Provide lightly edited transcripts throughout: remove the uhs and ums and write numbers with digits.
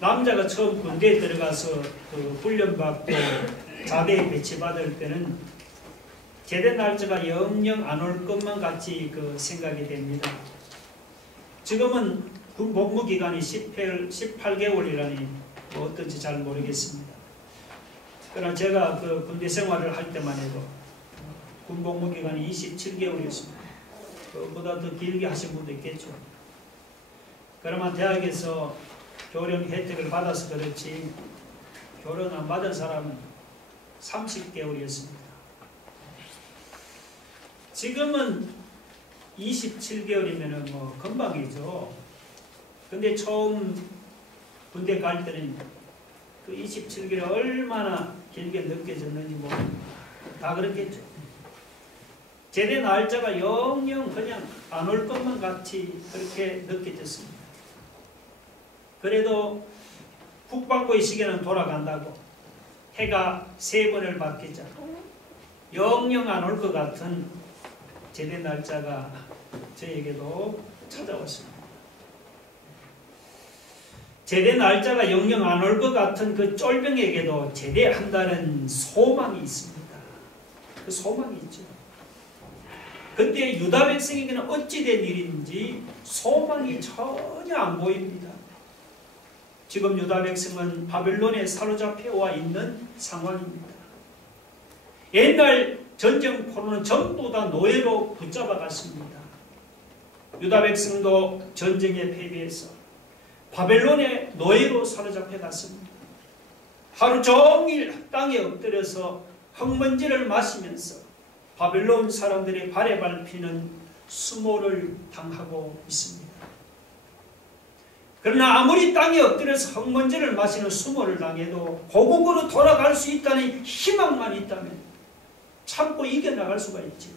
남자가 처음 군대에 들어가서 그 훈련받고 자대에 배치받을 때는 제대 날짜가 영영 안 올 것만 같이 그 생각이 됩니다. 지금은 군 복무 기간이 18개월이라니 뭐 어떤지 잘 모르겠습니다. 그러나 제가 그 군대 생활을 할 때만 해도 군 복무 기간이 27개월이었습니다. 그보다 더 길게 하신 분도 있겠죠. 그러면 대학에서 교련 혜택을 받아서 그렇지 교련 안 받은 사람은 30개월이었습니다. 지금은 27개월이면 뭐 금방이죠. 근데 처음 군대 갈 때는 그 27개월이 얼마나 길게 느껴졌는지 뭐 다 그렇겠죠. 제대 날짜가 영영 그냥 안 올 것만 같이 그렇게 느껴졌습니다. 그래도 국방부의 시계는 돌아간다고 해가 3번을 바뀌자 영영 안 올 것 같은 제대 날짜가 저에게도 찾아왔습니다. 제대 날짜가 영영 안 올 것 같은 그 쫄병에게도 제대한다는 소망이 있습니다. 그 소망이 있죠. 근데 유다 백성에게는 어찌된 일인지 소망이 전혀 안 보입니다. 지금 유다 백성은 바벨론에 사로잡혀 와 있는 상황입니다. 옛날 전쟁 포로는 전부 다 노예로 붙잡아 갔습니다. 유다 백성도 전쟁에 패배해서 바벨론의 노예로 사로잡혀 갔습니다. 하루 종일 땅에 엎드려서 흙먼지를 마시면서 바벨론 사람들의 발에 밟히는 수모를 당하고 있습니다. 그러나 아무리 땅에 엎드려서 흙먼지를 마시는 수모를 당해도 고국으로 돌아갈 수 있다는 희망만 있다면 참고 이겨나갈 수가 있지.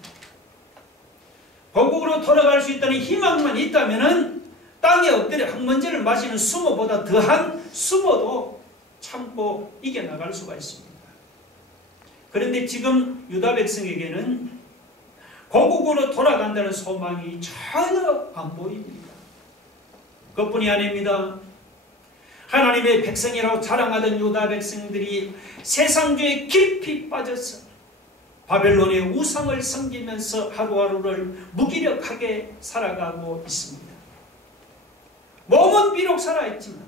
고국으로 돌아갈 수 있다는 희망만 있다면 땅에 엎드려 흙먼지를 마시는 수모보다 더한 수모도 참고 이겨나갈 수가 있습니다. 그런데 지금 유다 백성에게는 고국으로 돌아간다는 소망이 전혀 안 보입니다. 그뿐이 아닙니다. 하나님의 백성이라고 자랑하던 유다 백성들이 세상주의에 깊이 빠져서 바벨론의 우상을 섬기면서 하루하루를 무기력하게 살아가고 있습니다. 몸은 비록 살아있지만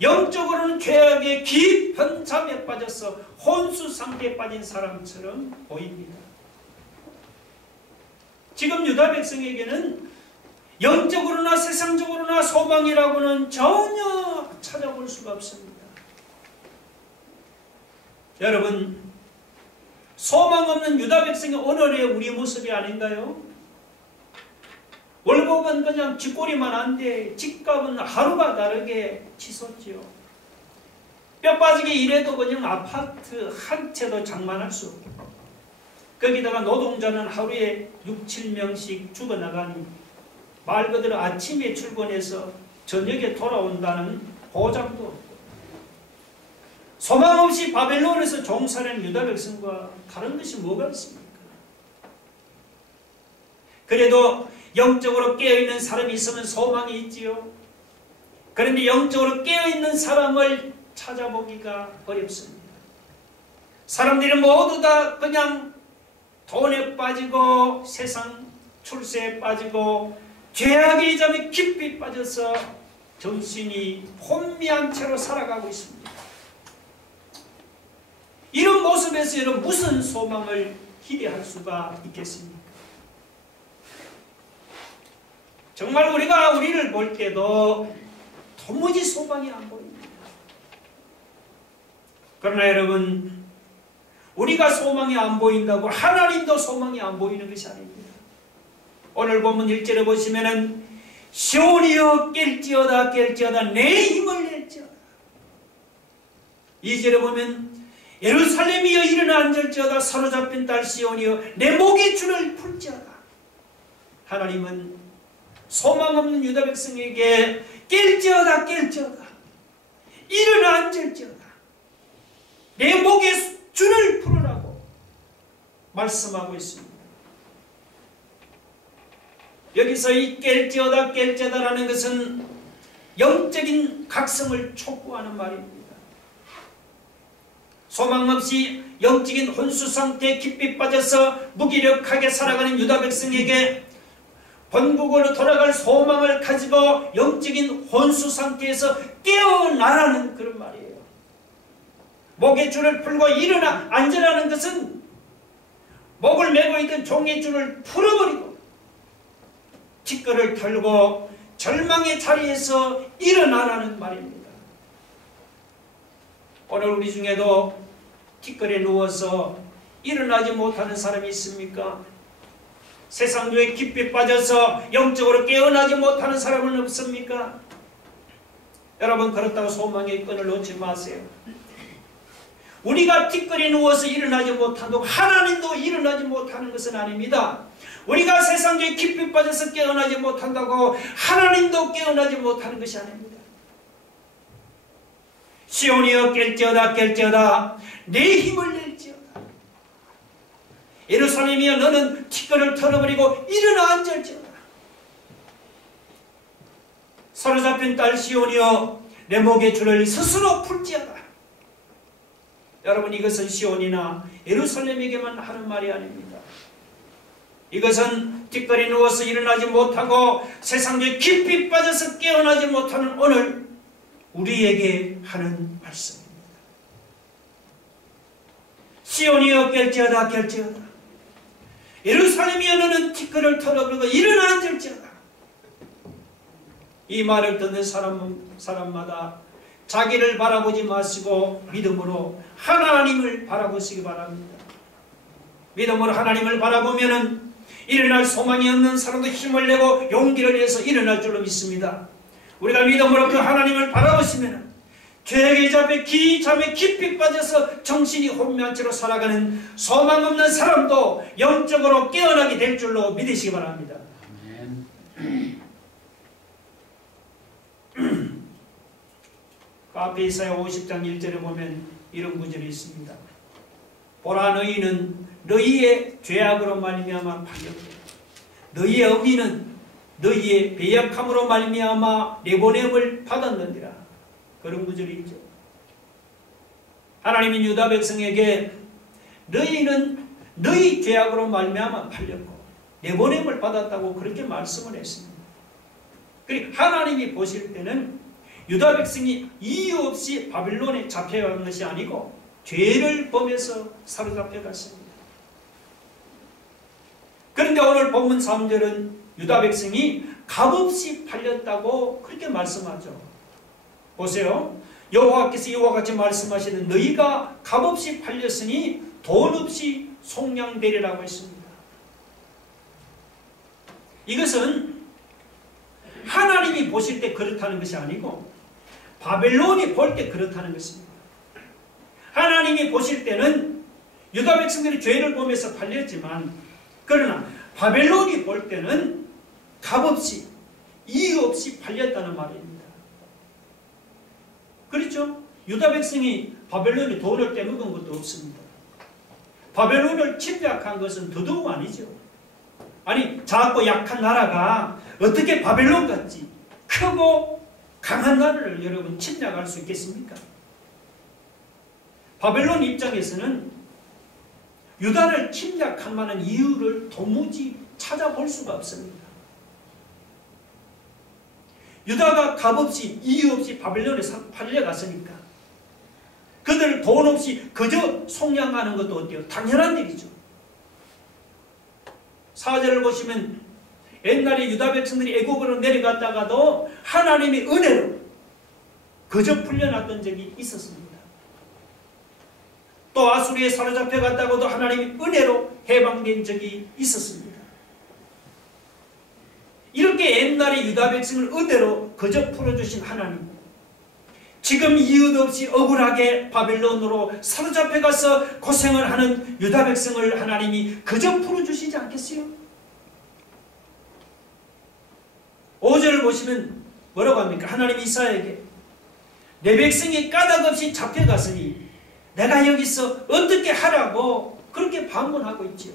영적으로는 죄악의 깊은 잠에 빠져서 혼수 상태에 빠진 사람처럼 보입니다. 지금 유다 백성에게는 영적으로나 세상적으로나 소망이라고는 전혀 찾아볼 수가 없습니다. 여러분, 소망 없는 유다 백성의 오늘의 우리 모습이 아닌가요? 월급은 그냥 쥐꼬리만 한데 집값은 하루가 다르게 치솟지요. 뼈 빠지게 일해도 그냥 아파트 한 채도 장만할 수 없고 거기다가 노동자는 하루에 6, 7명씩 죽어나가니 말 그대로 아침에 출근해서 저녁에 돌아온다는 보장도 없고 소망 없이 바벨론에서 종살이하는 유다 백성과 다른 것이 뭐가 있습니까? 그래도 영적으로 깨어있는 사람이 있으면 소망이 있지요. 그런데 영적으로 깨어있는 사람을 찾아보기가 어렵습니다. 사람들이 모두 다 그냥 돈에 빠지고 세상 출세에 빠지고 죄악의 잠에 깊이 빠져서 정신이 혼미한 채로 살아가고 있습니다. 이런 모습에서 여러분 무슨 소망을 기대할 수가 있겠습니까? 정말 우리가 우리를 볼 때도 도무지 소망이 안 보입니다. 그러나 여러분, 우리가 소망이 안 보인다고 하나님도 소망이 안 보이는 것이 아닙니다. 오늘 본문 1절에 보시면은 시온이여 깰지어다 깰지어다 내 힘을 낼지어다. 2절에 보면 예루살렘이여 일어나 앉을지어다 사로잡힌 딸 시온이여 내 목의 줄을 풀지어다. 하나님은 소망 없는 유다 백성에게 깰지어다 깰지어다 일어나 앉을지어다 내 목의 줄을 풀으라고 말씀하고 있습니다. 여기서 이 깰지어다 깰지어다라는 것은 영적인 각성을 촉구하는 말입니다. 소망 없이 영적인 혼수 상태에 깊이 빠져서 무기력하게 살아가는 유다 백성에게 본국으로 돌아갈 소망을 가지고 영적인 혼수 상태에서 깨어나라는 그런 말이에요. 목의 줄을 풀고 일어나 앉으라는 것은 목을 메고 있던 종의 줄을 풀어버리고 티끌을 털고 절망의 자리에서 일어나라는 말입니다. 오늘 우리 중에도 티끌에 누워서 일어나지 못하는 사람이 있습니까? 세상에 깊이 빠져서 영적으로 깨어나지 못하는 사람은 없습니까? 여러분, 그렇다고 소망의 끈을 놓지 마세요. 우리가 티끌에 누워서 일어나지 못한다고 하나님도 일어나지 못하는 것은 아닙니다. 우리가 세상에 깊이 빠져서 깨어나지 못한다고 하나님도 깨어나지 못하는 것이 아닙니다. 시온이여 깰지어다 깰지어다 내 힘을 낼지어다. 예루살렘이여 너는 티끌을 털어버리고 일어나 앉을지어다. 사로잡힌 딸 시온이여 내 목의 줄을 스스로 풀지어다. 여러분, 이것은 시온이나 예루살렘에게만 하는 말이 아닙니다. 이것은 티끌에 누워서 일어나지 못하고 세상에 깊이 빠져서 깨어나지 못하는 오늘 우리에게 하는 말씀입니다. 시온이여 깰지어다 깰지어다 예루살렘이여 너는 티끌을 털어버리고 일어나 앉을지어다. 이 말을 듣는 사람마다 자기를 바라보지 마시고 믿음으로 하나님을 바라보시기 바랍니다. 믿음으로 하나님을 바라보면은 일어날 소망이 없는 사람도 힘을 내고 용기를 내서 일어날 줄로 믿습니다. 우리가 믿음으로 그 하나님을 바라보시면 죄악의 잡에 깊이 빠져서 정신이 혼미한 채로 살아가는 소망 없는 사람도 영적으로 깨어나게 될 줄로 믿으시기 바랍니다. 앞에 이사야 50장 1절에 보면 이런 구절이 있습니다. 보라, 너희는 너희의 죄악으로 말미암아 팔렸고 너희의 어미는 너희의 배역함으로 말미암아 내보냄을 받았느니라. 그런 구절이 있죠. 하나님은 유다 백성에게 너희는 너희 죄악으로 말미암아 팔렸고 내보냄을 받았다고 그렇게 말씀을 했습니다. 그리고 하나님이 보실 때는 유다 백성이 이유 없이 바빌론에 잡혀간 것이 아니고 죄를 범해서 사로잡혀갔습니다. 그런데 오늘 본문 3절은 유다 백성이 값없이 팔렸다고 그렇게 말씀하죠. 보세요. 여호와께서 이와 같이 말씀하시는 너희가 값없이 팔렸으니 돈 없이 속량되리라고 했습니다. 이것은 하나님이 보실 때 그렇다는 것이 아니고 바벨론이 볼 때 그렇다는 것입니다. 하나님이 보실 때는 유다 백성들이 죄를 범해서 팔렸지만 그러나 바벨론이 볼 때는 값없이 이유 없이 팔렸다는 말입니다. 그렇죠? 유다 백성이 바벨론이 돈을 떼먹은 것도 없습니다. 바벨론을 침략한 것은 더더욱 아니죠. 아니, 작고 약한 나라가 어떻게 바벨론같이 크고 강한 나라를 여러분 침략할 수 있겠습니까? 바벨론 입장에서는 유다를 침략할 만한 이유를 도무지 찾아볼 수가 없습니다. 유다가 값없이 이유 없이 바벨론에 팔려갔으니까 그들 돈 없이 그저 속량하는 것도 어때요? 당연한 일이죠. 4절을 보시면 옛날에 유다 백성들이 애굽으로 내려갔다가도 하나님의 은혜로 그저 풀려났던 적이 있었습니다. 또 아수리에 사로잡혀 갔다고도 하나님의 은혜로 해방된 적이 있었습니다. 이렇게 옛날에 유다 백성을 은혜로 그저 풀어주신 하나님, 지금 이유도 없이 억울하게 바벨론으로 사로잡혀 가서 고생을 하는 유다 백성을 하나님이 그저 풀어주시지 않겠어요? 5절을 보시면 뭐라고 합니까? 하나님이 이사야에게 내 백성이 까닭없이 잡혀갔으니 내가 여기서 어떻게 하라고 그렇게 반문하고 있지요.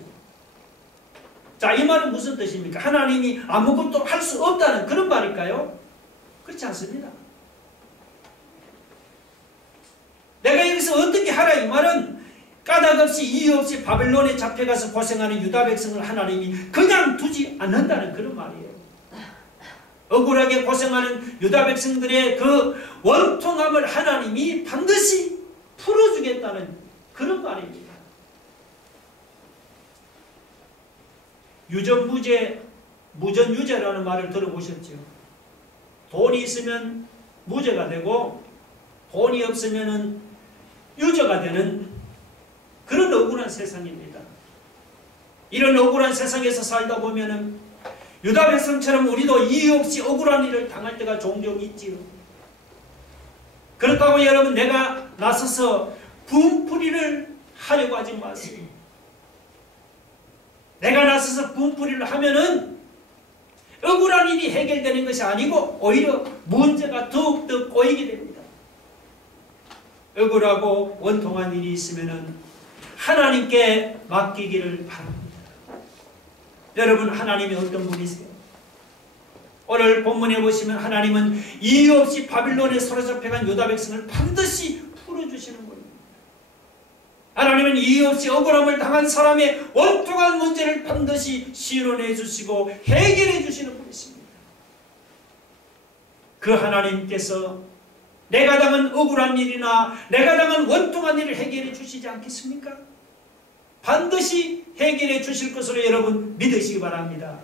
자, 이 말은 무슨 뜻입니까? 하나님이 아무것도 할 수 없다는 그런 말일까요? 그렇지 않습니다. 내가 여기서 어떻게 하라 이 말은 까닭없이 이유 없이 바벨론에 잡혀가서 고생하는 유다 백성을 하나님이 그냥 두지 않는다는 그런 말이에요. 억울하게 고생하는 유다 백성들의 그 원통함을 하나님이 반드시 풀어주겠다는 그런 말입니다. 유전무죄, 무전유죄라는 말을 들어보셨죠? 돈이 있으면 무죄가 되고 돈이 없으면 유죄가 되는 그런 억울한 세상입니다. 이런 억울한 세상에서 살다 보면은 유다 백성처럼 우리도 이유 없이 억울한 일을 당할 때가 종종 있지요. 그렇다고 여러분 내가 나서서 분풀이를 하려고 하지 마세요. 내가 나서서 분풀이를 하면은 억울한 일이 해결되는 것이 아니고 오히려 문제가 더욱더 꼬이게 됩니다. 억울하고 원통한 일이 있으면은 하나님께 맡기기를 바랍니다. 여러분 하나님이 어떤 분이세요? 오늘 본문에 보시면 하나님은 이유 없이 바빌론에 사로잡혀간 유다 백성을 반드시 풀어주시는 분입니다. 하나님은 이유 없이 억울함을 당한 사람의 원통한 문제를 반드시 실현해 주시고 해결해 주시는 분이십니다. 그 하나님께서 내가 당한 억울한 일이나 내가 당한 원통한 일을 해결해 주시지 않겠습니까? 반드시 해결해 주실 것으로 여러분 믿으시기 바랍니다.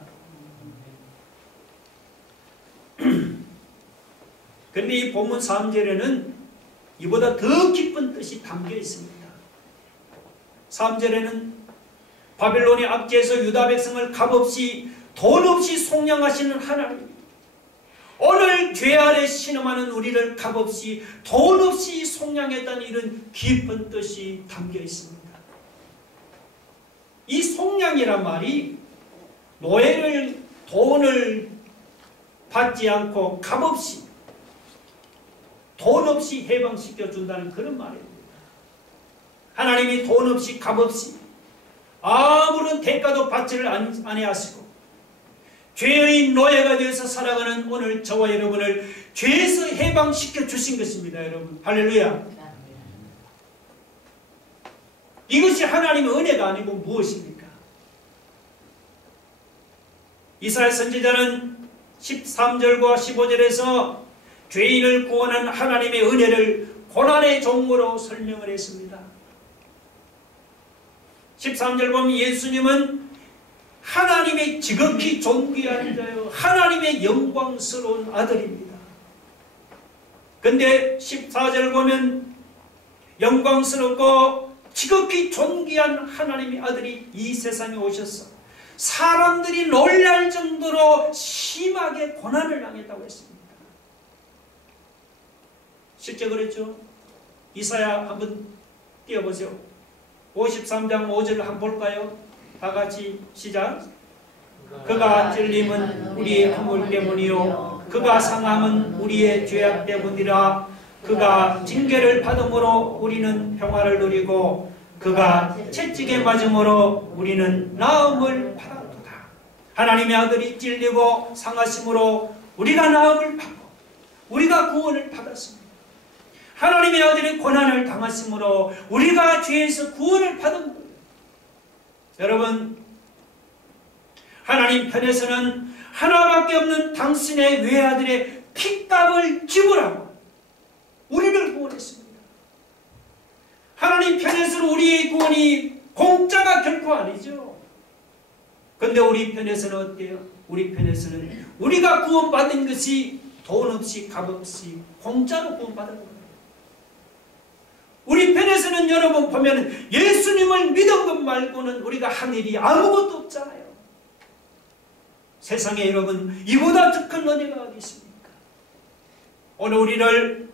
그런데 이 본문 3절에는 이보다 더 깊은 뜻이 담겨 있습니다. 3절에는 바벨론의 압제에서 유다 백성을 값없이 돈 없이 속량하시는 하나님, 오늘 죄 아래 신음하는 우리를 값없이 돈 없이 속량했다는 이런 깊은 뜻이 담겨 있습니다. 이 속량이란 말이 노예를 돈을 받지 않고 값없이 돈 없이 해방시켜 준다는 그런 말입니다. 하나님이 돈 없이 값없이 아무런 대가도 받지를 아니하시고 죄의 노예가 되어서 살아가는 오늘 저와 여러분을 죄에서 해방시켜 주신 것입니다. 여러분 할렐루야. 이것이 하나님의 은혜가 아니고 무엇입니까? 이사야 선지자는 13절과 15절에서 죄인을 구원한 하나님의 은혜를 고난의 종으로 설명을 했습니다. 13절 보면 예수님은 하나님의 지극히 존귀한 자요 하나님의 영광스러운 아들입니다. 근데 14절 보면 영광스럽고 지극히 존귀한 하나님의 아들이 이 세상에 오셔서 사람들이 놀랄 정도로 심하게 고난을 당했다고 했습니다. 실제 그랬죠? 이사야 한번 띄워보세요. 53장 5절을 한번 볼까요? 다 같이 시작. 그가 찔림은 우리의 허물 때문이요 그가 상함은 우리의 죄악 때문이라. 그가 징계를 받음으로 우리는 평화를 누리고 그가 채찍에 맞음으로 우리는 나음을 받았도다. 하나님의 아들이 찔리고 상하심으로 우리가 나음을 받고 우리가 구원을 받았습니다. 하나님의 아들이 고난을 당하심으로 우리가 죄에서 구원을 받은 거예요. 여러분 하나님 편에서는 하나밖에 없는 당신의 외아들의 핏값을 지불하고 우리를 구원했습니다. 하나님 편에서는 우리의 구원이 공짜가 결코 아니죠. 그런데 우리 편에서는 어때요? 우리 편에서는 우리가 구원받은 것이 돈 없이 값 없이 공짜로 구원받은 거예요. 우리 편에서는 여러분 보면 예수님을 믿은 것 말고는 우리가 한 일이 아무것도 없잖아요. 세상에 여러분 이보다 더 큰 은혜가 어디 있습니까? 오늘 우리를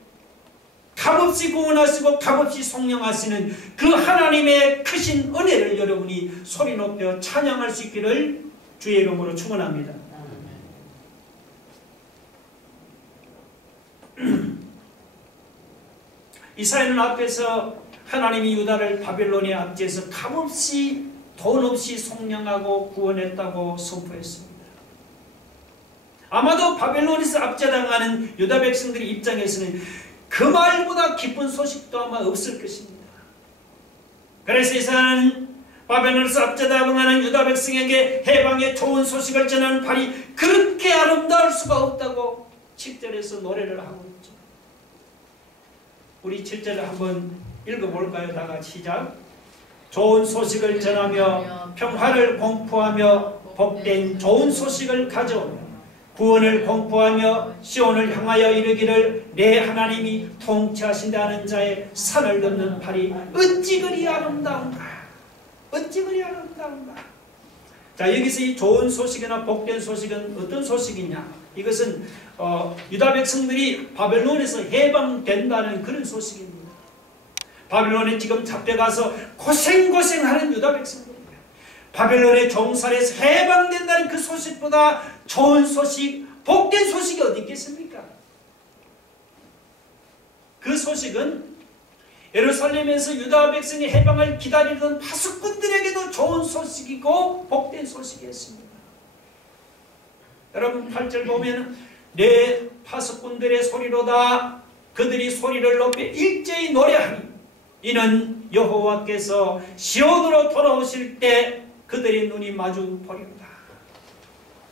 값없이 구원하시고 값없이 속량하시는 그 하나님의 크신 은혜를 여러분이 소리 높여 찬양할 수 있기를 주의 이름으로 축원합니다. 이사야는 앞에서 하나님이 유다를 바벨론의 압제에서 값없이 돈 없이 속량하고 구원했다고 선포했습니다. 아마도 바벨론에서 압제당하는 유다 백성들의 입장에서는 그 말보다 기쁜 소식도 아마 없을 것입니다. 그래서 이사야는 바벨론에서 압제당하는 유다 백성에게 해방의 좋은 소식을 전하는 발이 그렇게 아름다울 수가 없다고 7절에서 노래를 하고 있죠. 우리 7절을 한번 읽어볼까요? 다 같이 시작. 좋은 소식을 전하며 평화를 공포하며 복된 좋은 소식을 가져오며 구원을 공포하며 시온을 향하여 이르기를 내 하나님이 통치하신다는 자의 산을 넘는 팔이 어찌 그리 아름다운가. 어찌 그리 아름다운가. 자, 여기서 이 좋은 소식이나 복된 소식은 어떤 소식이냐. 이것은 유다 백성들이 바벨론에서 해방된다는 그런 소식입니다. 바벨론에 지금 잡혀가서 고생하는 유다 백성들입니다. 바벨론의 종살에서 해방된다는 그 소식보다 좋은 소식, 복된 소식이 어디 있겠습니까? 그 소식은 예루살렘에서 유다 백성의 해방을 기다리던 파수꾼들에게도 좋은 소식이고 복된 소식이었습니다. 여러분 8절 보면 내 파수꾼들의 소리로다 그들이 소리를 높여 일제히 노래하니 이는 여호와께서 시온으로 돌아오실 때 그들의 눈이 마주 보리로다.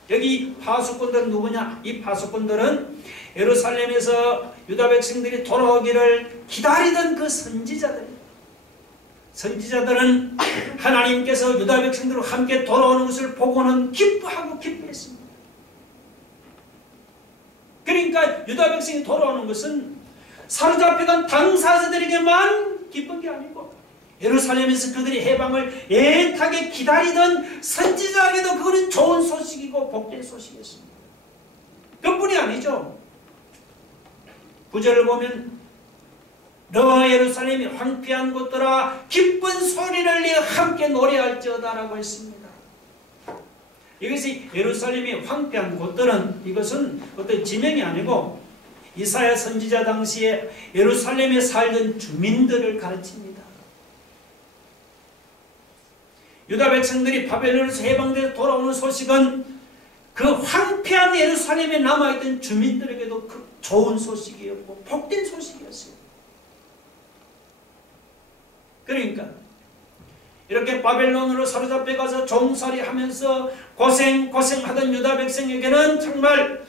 여기 파수꾼들은 누구냐? 이 파수꾼들은 예루살렘에서 유다 백성들이 돌아오기를 기다리던 그 선지자들은 하나님께서 유다 백성들과 함께 돌아오는 것을 보고는 기뻐하고 기뻐했습니다. 그러니까 유다 백성이 돌아오는 것은 사로잡혀간 당사자들에게만 기쁜 게 아니고 예루살렘에서 그들이 해방을 애타게 기다리던 선지자에게도 그거는 좋은 소식이고 복된 소식이었습니다. 그뿐이 아니죠. 9절을 보면 너 예루살렘이 황폐한 곳들아 기쁜 소리를 내어 함께 노래할지어다 라고 했습니다. 이것이 예루살렘이 황폐한 곳들은 이것은 어떤 지명이 아니고 이사야 선지자 당시에 예루살렘에 살던 주민들을 가르칩니다. 유다 백성들이 바벨론에서 해방돼서 돌아오는 소식은 그 황폐한 예루살렘에 남아있던 주민들에게도 그 좋은 소식이었고 복된 소식이었어요. 그러니까 이렇게 바벨론으로 사로잡혀 가서 종살이 하면서 고생하던 유다 백성에게는 정말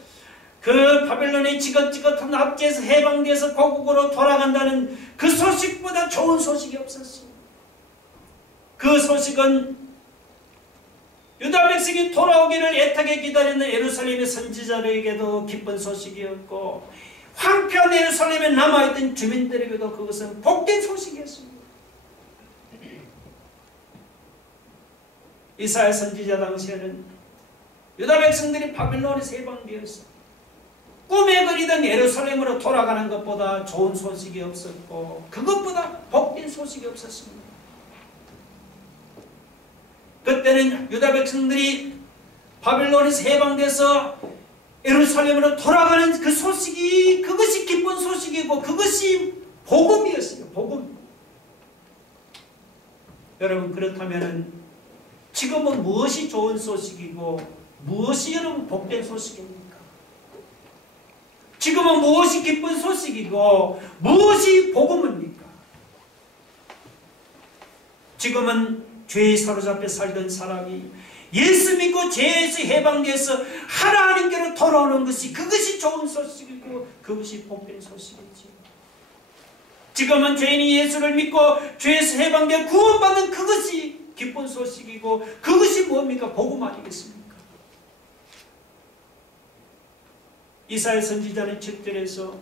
그 바벨론의 지긋지긋한 압제에서 해방돼서 고국으로 돌아간다는 그 소식보다 좋은 소식이 없었어요. 그 소식은 유다 백성이 돌아오기를 애타게 기다리는 예루살렘의 선지자들에게도 기쁜 소식이었고 황폐한 예루살렘에 남아있던 주민들에게도 그것은 복된 소식이었습니다. 이사야 선지자 당시에는 유다 백성들이 바벨론에서 해방되어서 꿈에 그리던 예루살렘으로 돌아가는 것보다 좋은 소식이 없었고 그것보다 복된 소식이 없었습니다. 그때는 유다 백성들이 바벨론에서 해방돼서 예루살렘으로 돌아가는 그 소식이 그것이 기쁜 소식이고 그것이 복음이었어요. 복음. 여러분 그렇다면 지금은 무엇이 좋은 소식이고 무엇이 여러분 복된 소식입니까? 지금은 무엇이 기쁜 소식이고 무엇이 복음입니까? 지금은 죄에 사로잡혀 살던 사람이 예수 믿고 죄에서 해방돼서 하나님께로 돌아오는 것이 그것이 좋은 소식이고 그것이 복된 소식이지. 지금은 죄인이 예수를 믿고 죄에서 해방되어 구원받는 그것이 기쁜 소식이고 그것이 뭡니까? 복음 아니겠습니까? 이사야 선지자는 7절에서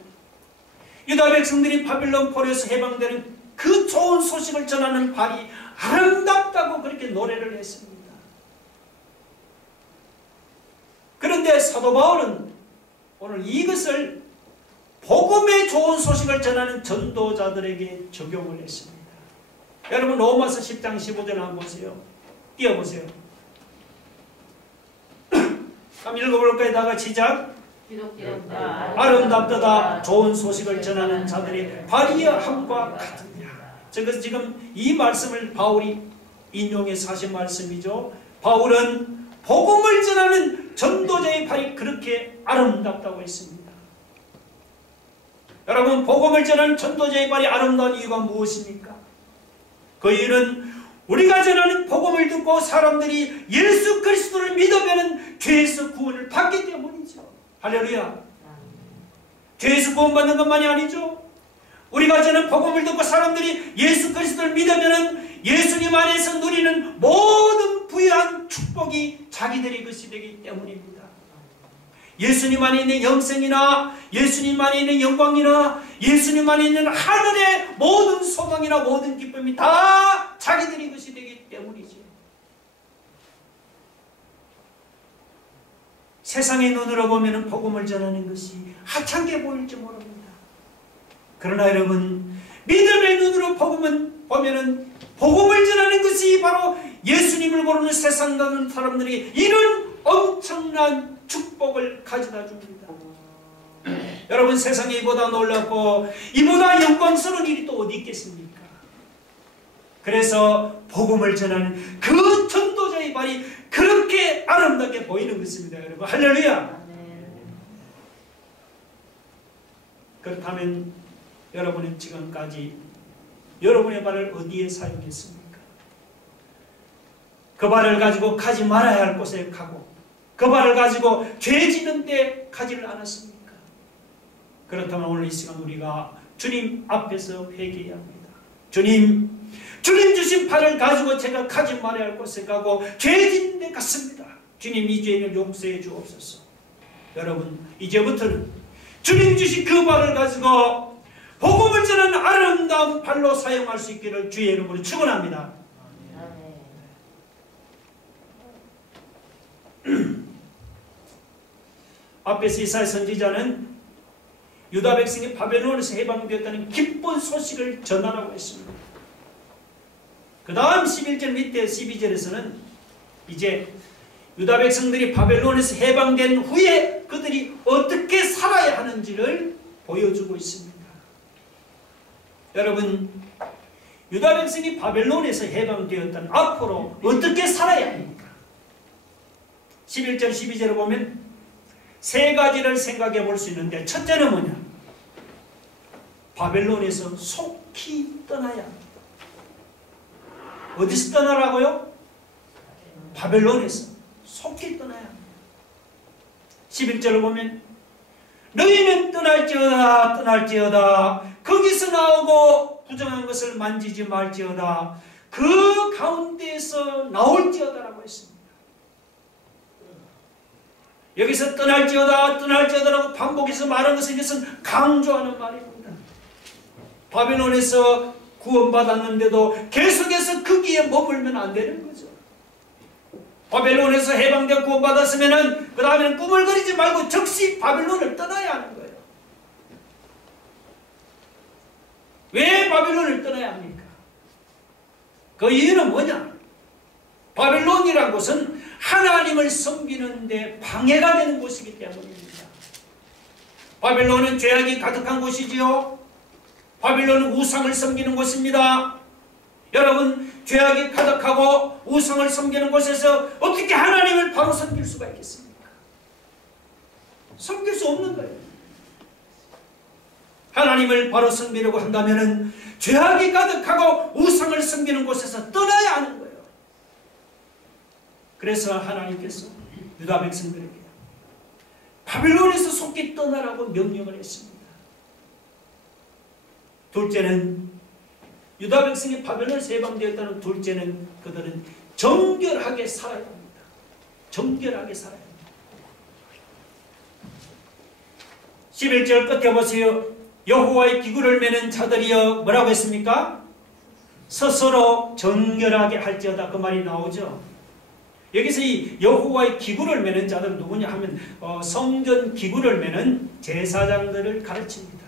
유다 백성들이 바벨론 포로에서 해방되는 그 좋은 소식을 전하는 발이 아름답다고 그렇게 노래를 했습니다. 그런데 사도 바울은 오늘 이것을 복음의 좋은 소식을 전하는 전도자들에게 적용을 했습니다. 여러분 로마서 10장 15절 한번 보세요. 띄워보세요. 한번 읽어볼까요? 다 같이 시작. 아름답도다 좋은 소식을 전하는 자들의 발이 함과 같으냐. 저것은 지금 이 말씀을 바울이 인용해서 하신 말씀이죠. 바울은 복음을 전하는 전도자의 발이 그렇게 아름답다고 했습니다. 여러분, 복음을 전하는 전도자의 발이 아름다운 이유가 무엇입니까? 그 이유는 우리가 전하는 복음을 듣고 사람들이 예수 그리스도를 믿으면 죄에서 구원을 받기 때문이죠. 할렐루야. 죄에서 구원받는 것만이 아니죠. 우리가 전하는 복음을 듣고 사람들이 예수 그리스도를 믿으면 예수님 안에서 누리는 모든 부유한 축복이 자기들의 것이 되기 때문입니다. 예수님 안에 있는 영생이나 예수님 안에 있는 영광이나 예수님 안에 있는 하늘의 모든 소망이나 모든 기쁨이 다 자기들의 것이 되기 때문이죠. 세상의 눈으로 보면 복음을 전하는 것이 하찮게 보일지 모릅니다. 그러나 여러분, 믿음의 눈으로 보면 복음을 전하는 것이 바로 예수님을 모르는 세상 가는 사람들이 이런 엄청난 축복을 가져다 줍니다. 여러분, 세상에 이보다 놀랍고 이보다 영광스러운 일이 또 어디 있겠습니까? 그래서 복음을 전하는 그 전도자의 발이 그렇게 아름답게 보이는 것입니다. 여러분, 할렐루야. 그렇다면 여러분은 지금까지 여러분의 발을 어디에 사용했습니까? 그 발을 가지고 가지 말아야 할 곳에 가고 그 발을 가지고 죄 짓는 데 가지를 않았습니까? 그렇다면 오늘 이 시간 우리가 주님 앞에서 회개해야 합니다. 주님 주신 발을 가지고 제가 가지 말아야 할 곳에 가고 죄 짓는 데 갔습니다. 주님, 이 죄를 용서해 주옵소서. 여러분, 이제부터는 주님 주신 그 발을 가지고 복음을 전하는 아름다운 발로 사용할 수 있기를 주의 이름으로 축원합니다. 앞에서 이사야 선지자는 유다 백성이 바벨론에서 해방되었다는 기쁜 소식을 전하라고 했습니다. 그 다음 11절 밑에 12절에서는 이제 유다 백성들이 바벨론에서 해방된 후에 그들이 어떻게 살아야 하는지를 보여주고 있습니다. 여러분, 유다 백성이 바벨론에서 해방되었다는 앞으로 어떻게 살아야 합니까? 11절 12절을 보면 세 가지를 생각해 볼 수 있는데, 첫째는 뭐냐? 바벨론에서 속히 떠나야 합니다. 어디서 떠나라고요? 바벨론에서 속히 떠나야 합니다. 11절을 보면 너희는 떠날지어다 거기서 나오고 부정한 것을 만지지 말지어다 그 가운데에서 나올지어다라고 했습니다. 여기서 떠날지어다라고 반복해서 말한 것은 이것은 강조하는 말입니다. 바벨론에서 구원받았는데도 계속해서 거기에 머물면 안 되는 거죠. 바벨론에서 해방되어 구원받았으면 그 다음에는 꾸물거리지 말고 즉시 바벨론을 떠나야 하는 거예요. 왜 바벨론을 떠나야 합니까? 그 이유는 뭐냐? 바벨론이라는 곳은 하나님을 섬기는 데 방해가 되는 곳이기 때문입니다. 바벨론은 죄악이 가득한 곳이지요. 바벨론은 우상을 섬기는 곳입니다. 여러분, 죄악이 가득하고 우상을 섬기는 곳에서 어떻게 하나님을 바로 섬길 수가 있겠습니까? 섬길 수 없는 거예요. 하나님을 바로 섬기려고 한다면 죄악이 가득하고 우상을 섬기는 곳에서 떠나야 하는 거예요. 그래서 하나님께서 유다 백성들에게 바벨론에서 속히 떠나라고 명령을 했습니다. 둘째는 유다 백성이 바벨론에서 해방되었다는 둘째는 그들은 정결하게 살아야 합니다. 정결하게 살아야 합니다. 11절 끝에 보세요. 여호와의 기구를 매는 자들이여 뭐라고 했습니까? 스스로 정결하게 할지어다, 그 말이 나오죠. 여기서 이 여호와의 기구를 매는 자들은 누구냐 하면 성전 기구를 매는 제사장들을 가르칩니다.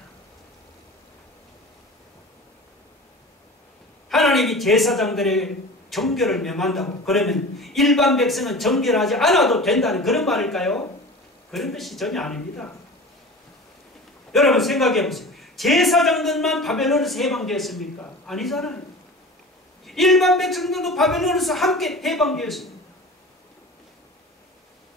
하나님이 제사장들의 정결을 명한다고 그러면 일반 백성은 정결하지 않아도 된다는 그런 말일까요? 그런 것이 전혀 아닙니다. 여러분 생각해 보세요. 제사장들만 바벨론에서 해방되었습니까? 아니잖아요. 일반 백성들도 바벨론에서 함께 해방되었습니다.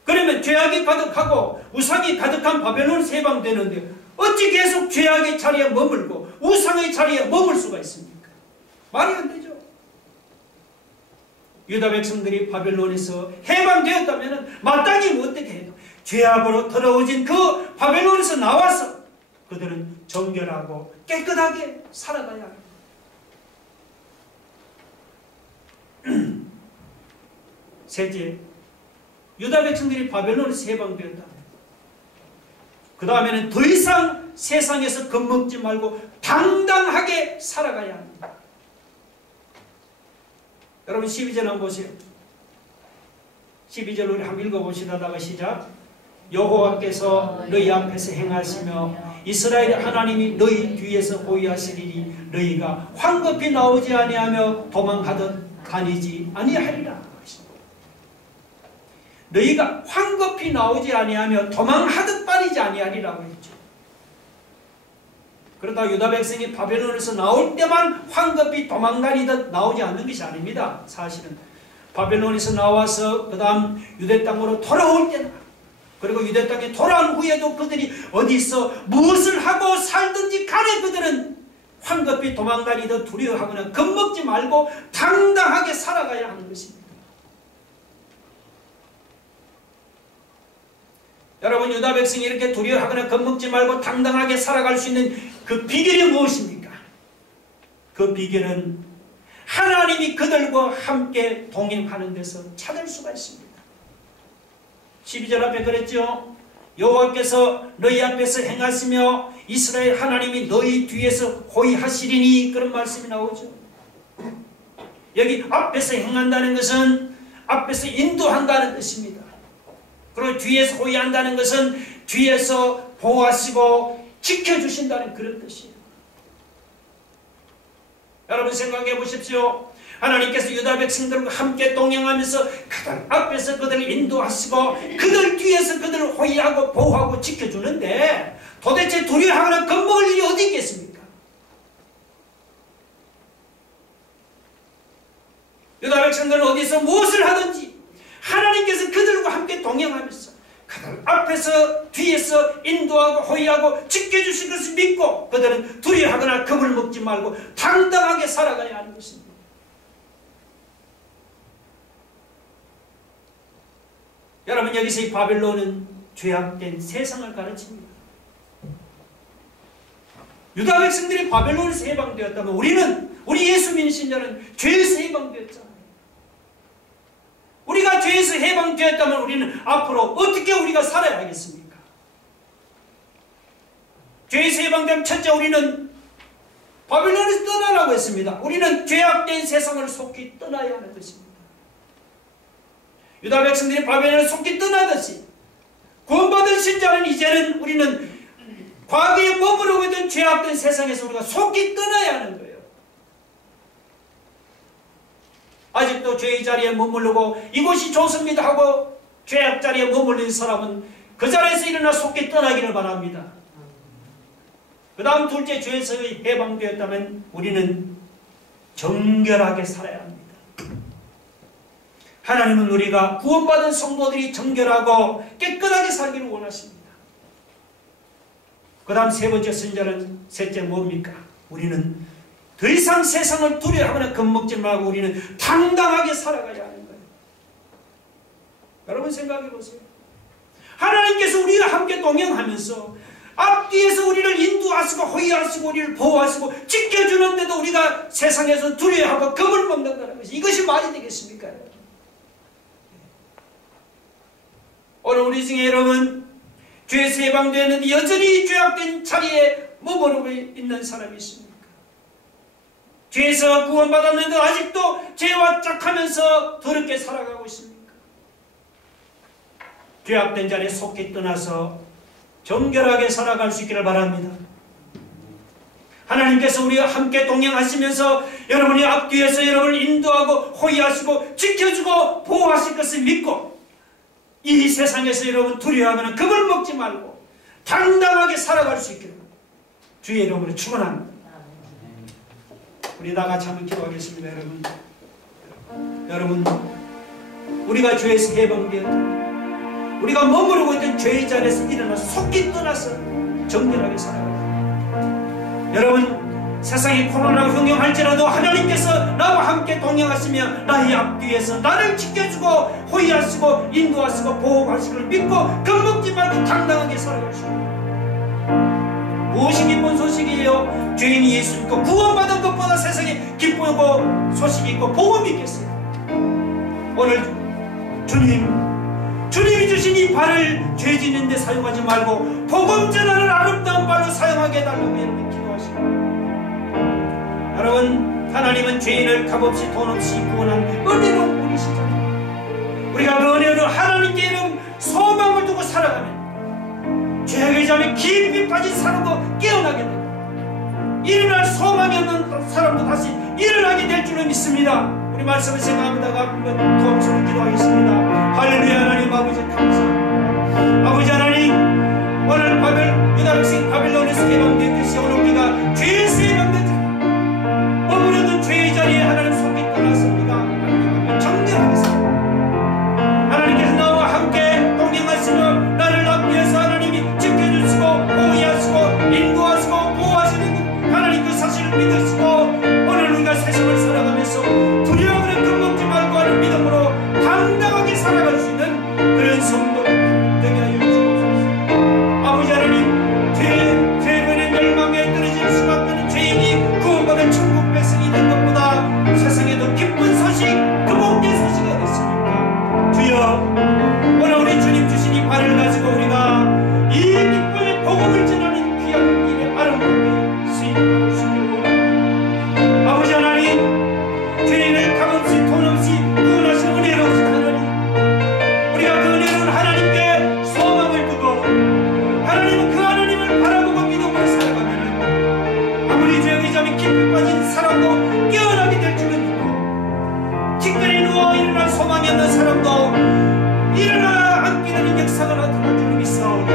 그러면 그런데 죄악이 가득하고 우상이 가득한 바벨론에서 해방되는데 어찌 계속 죄악의 자리에 머물고 우상의 자리에 머물 수가 있습니까? 말이 안 되죠. 유다 백성들이 바벨론에서 해방되었다면 마땅히 어떻게 해요? 죄악으로 더러워진 그 바벨론에서 나와서 그들은 정결하고 깨끗하게 살아가야 합니다. 셋째, 유다 백성들이 바벨론에서 해방되었다. 그 다음에는 더 이상 세상에서 겁먹지 말고 당당하게 살아가야 합니다. 여러분 12절 한번 보세요. 12절 우리 한번 읽어보시다가 시작. 여호와께서 너희 앞에서 행하시며 이스라엘 하나님이 너희 뒤에서 보위하시리니 너희가 황급히 나오지 아니하며 도망하듯 다니지 아니하리라. 너희가 황급히 나오지 아니하며 도망하듯 빠지지 아니하리라고 했죠. 그러다 유다 백성이 바벨론에서 나올 때만 황급히 도망다니듯 나오지 않는 것이 아닙니다. 사실은 바벨론에서 나와서 그 다음 유대 땅으로 돌아올 때나 그리고 유대 땅에 돌아온 후에도 그들이 어디서 무엇을 하고 살든지 간에 그들은 황급히 도망다니듯 두려워하거나 겁먹지 말고 당당하게 살아가야 하는 것입니다. 여러분 유다 백성이 이렇게 두려워하거나 겁먹지 말고 당당하게 살아갈 수 있는 그 비결이 무엇입니까? 그 비결은 하나님이 그들과 함께 동행하는 데서 찾을 수가 있습니다. 12절 앞에 그랬죠. 여호와께서 너희 앞에서 행하시며 이스라엘 하나님이 너희 뒤에서 호위하시리니 그런 말씀이 나오죠. 여기 앞에서 행한다는 것은 앞에서 인도한다는 뜻입니다. 그리고 뒤에서 호위한다는 것은 뒤에서 보호하시고 지켜주신다는 그런 뜻이에요. 여러분 생각해 보십시오. 하나님께서 유다 백성들과 함께 동행하면서 그들 앞에서 그들을 인도하시고 그들 뒤에서 그들을 호위하고 보호하고 지켜주는데 도대체 두려워하거나 겁먹을 일이 어디 있겠습니까? 유다 백성들은 어디서 무엇을 하든지 하나님께서 그들과 함께 동행하면서 그들 앞에서 뒤에서 인도하고 호위하고 지켜주실 것을 믿고 그들은 두려워하거나 겁을 먹지 말고 당당하게 살아가야 하는 것입니다. 여러분 여기서 이 바벨론은 죄악된 세상을 가르칩니다. 유다 백성들이 바벨론에서 해방되었다면 우리 예수 믿는 신자는 죄에서 해방되었잖아요. 우리가 죄에서 해방되었다면 우리는 앞으로 어떻게 우리가 살아야 하겠습니까? 죄에서 해방되면 첫째 우리는 바벨론에서 떠나라고 했습니다. 우리는 죄악된 세상을 속히 떠나야 하는 것입니다. 유다 백성들이 바벨론을 속히 떠나듯이 구원받은 신자는 이제는 우리는 과거에 머무르고 있던 죄악된 세상에서 우리가 속히 떠나야 하는 거예요. 아직도 죄의 자리에 머무르고 이곳이 좋습니다 하고 죄악 자리에 머물는 사람은 그 자리에서 일어나 속히 떠나기를 바랍니다. 그 다음 둘째 죄에서 해방되었다면 우리는 정결하게 살아야 합니다. 하나님은 우리가 구원받은 성도들이 정결하고 깨끗하게 살기를 원하십니다. 그 다음 세 번째 선자는 셋째 뭡니까? 우리는 더 이상 세상을 두려워하거나 겁먹지 말고 우리는 당당하게 살아가야 하는 거예요. 여러분 생각해 보세요. 하나님께서 우리와 함께 동행하면서 앞뒤에서 우리를 인도하시고 호위하시고 우리를 보호하시고 지켜주는데도 우리가 세상에서 두려워하고 겁을 먹는다는 것이 이것이 말이 되겠습니까? 오늘 우리 중에 여러분 죄에서 해방되었는데 여전히 죄악된 자리에 머무르고 있는 사람이 있습니까? 죄에서 구원받았는데 아직도 죄와 짝하면서 더럽게 살아가고 있습니까? 죄악된 자리에 속히 떠나서 정결하게 살아갈 수 있기를 바랍니다. 하나님께서 우리와 함께 동행하시면서 여러분이 앞뒤에서 여러분을 인도하고 호위하시고 지켜주고 보호하실 것을 믿고 이 세상에서 여러분 두려워하거나 겁을 먹지 말고 당당하게 살아갈 수 있기를 주의 이름으로 축원합니다. 우리 다 같이 한번 기도하겠습니다. 여러분 우리가 죄에서 해방되었다. 우리가 머무르고 있던 죄의 자리에서 일어나 속기 떠나서 정결하게 살아가요. 여러분, 세상이 코로나로 흥행할지라도 하나님께서 나와 함께 동행하시며 나의 앞뒤에서 나를 지켜주고 호위하시고 인도하시고 보호하시고 믿고 겁먹지 말고 당당하게 살아가시고. 무엇이 기쁜 소식이에요? 죄인이 예수 믿고 구원받은 것보다 세상에 기쁘고 소식이 있고 복음이 있겠어요. 오늘 주님이 주신 이 발을 죄 짓는 데 사용하지 말고 복음 전하는 아름다운 발로 사용하게 해달라고 여러분 기도하시고. 여러분, 하나님은 죄인을 값없이 돈 없이 구원한 은혜로운 분이시잖아요. 우리가 그 은혜로 하나님께 이런 소망을 두고 살아가면 죄악의 잠에 깊이 빠진 사람도 깨어나게 되고 일어날 소망이 없는 사람도 다시 일어나게 될 줄을 믿습니다. 우리 말씀을 생각합니다가 한번 도움으로 기도하겠습니다. 할렐루야. 하나님 아버지 감사합니다. 아버지 하나님, 오늘 유다 백성 바빌론에서 해방됐듯이 오늘 우리가 죄에서 해방됐다. 머무르는 죄의 자리에 하나님 속이 떠났습니다. 하나님 정결하게 살아. 하나님께서 나와 함께 동행하시며 나를 앞에서 하나님이 지켜주시고 보호하시고 인도하시고 보호하시는 하나님 그 사실을 믿으시고 오늘 우리가 세상을 살아가면서 두려움을 겁먹지 말고 하는 믿음으로 당당하게 살아갈 수 있는 그런 성도가 되게 하여 주옵소서. 아버지 하나님, 죄로 인해 멸망에 떨어질 수밖에 없는 죄인이 구원받을 천국 백성이 된 것보다 세상에 더 기쁜 소식, 그 복된 소식이 어디 있습니까? 주여, 오늘 우리 주님 주신 이 발을 가지고 우리가 이 기쁨의 복음을 전하는 귀한 일에 아름답게 쓰임받을 수 있기를 원합니다. 아버지 하나님, 죄인을 값없이 돈 없이 구원하신 은혜로우신 하나님, 우리가 그 은혜로운 하나님께 소망을 두고 하나님은 그 하나님을 바라보고 믿음으로 살아가면 아무리 죄악의 잠에 깊이 빠진 사람도 깨어나게 될 줄을 믿고 기꺼이 누워 일어날 소망이 없는 사람도 일어나 앉게 되는 역사가 나타날 줄을 믿사오니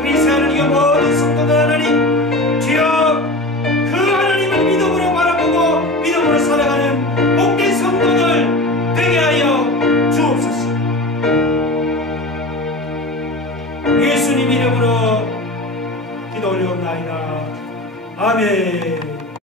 우리 새 하나님과 모든 성도들 하나님, 주여 그 하나님을 믿음으로 바라보고 믿음으로 살아가는 복된 성도들 되게 하여 주옵소서. 예수님 이름으로 기도 올려옵나이다. 아멘.